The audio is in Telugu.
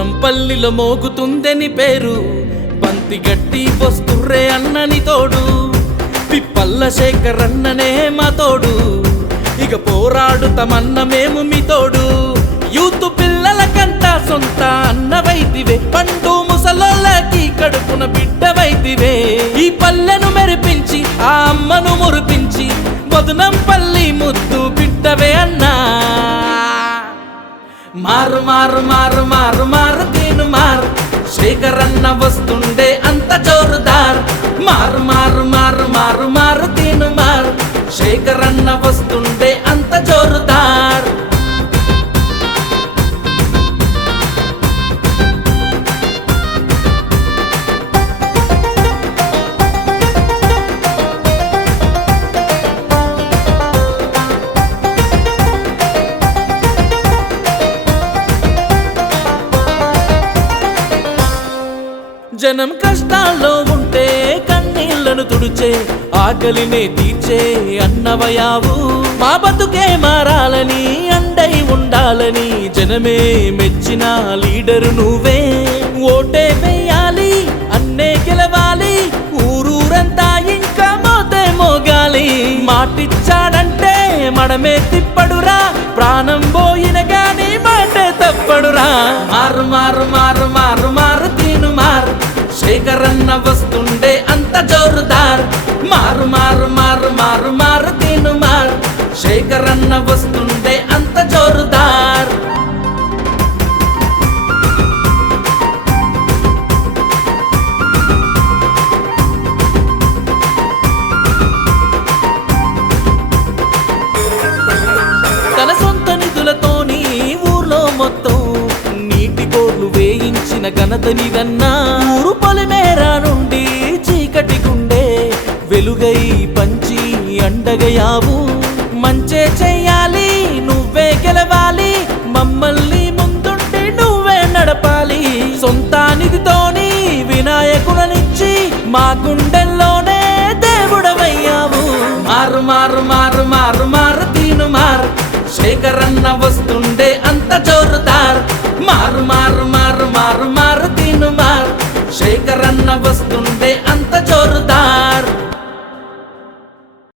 మదనంపల్లిలో మోగుతుందని పేరు, బంతి గట్టి వస్తుర్రే అన్నని తోడు, పిప్పల్ల శేఖర్ అన్ననే మా తోడు, ఇక పోరాడుతమన్న మేము మీ తోడు. యూత్ పిల్లల కంట సొంత అన్నవైతివే, పండు ముసలోళ్ళకి కడుపున బిడ్డవైతివే. ఈ పల్లెను మెరిపించి ఆ అమ్మను మురిపించి మదనంపల్లి ముద్దు బిడ్డవే అన్నా. మారు మారు మారు మారు మారు తీను మారు, శేఖర్ అన్న వస్తుండే అంత జోరుదార్. మారు మారు మారు మారు మారు తీను మారు, శేఖర్ అన్న వస్తుండే అంత జోరుదార్. జనం కష్టాల్లో ఉంటే కన్నీళ్లను తుడిచే, ఆకలినే తీర్చే అన్నవయావు. మా బతుకే మారాలని అండై ఉండాలని జనమే మెచ్చిన లీడరు నువ్వే. ఓటే వేయాలి అన్నే గెలవాలి, ఊరూరంతా ఇంకా మోతే మోగాలి. మాటిచ్చాడంటే మడమే తిప్పడురా, ప్రాణం పోయిన గాని మాటే తప్పడురా. మారు మారు మారు మారు మారు తీను మారు, శేఖర్ అన్న వస్తుండే అంత జోరుదార్. మారు మారు మారు మారు మారు తీను మారు, శేఖర్ అన్న వస్తుండే అంత జోరుదార్. తన సొంత నిధులతోని ఊర్లో మొత్తం నీటి బోర్లు వేయించిన ఘనత నీదన్నా. ఊరు పొలిమేర నుండి చీకటి గుండె వెలుగై పంచి అండగయావు. మంచే చెయ్యాలి నువ్వే గెలవాలి, మమ్మల్ని ముందుండి నువ్వే నడపాలి. సొంత నిధితోని వినాయకులనిచ్చి మా గుండెల్లోనే దేవుడవయ్యావు. మారు మారు మారు మారు మారు తీను మారు, శేఖర్ అన్న వస్తుండే అంత జోరుదార్. మారు మారు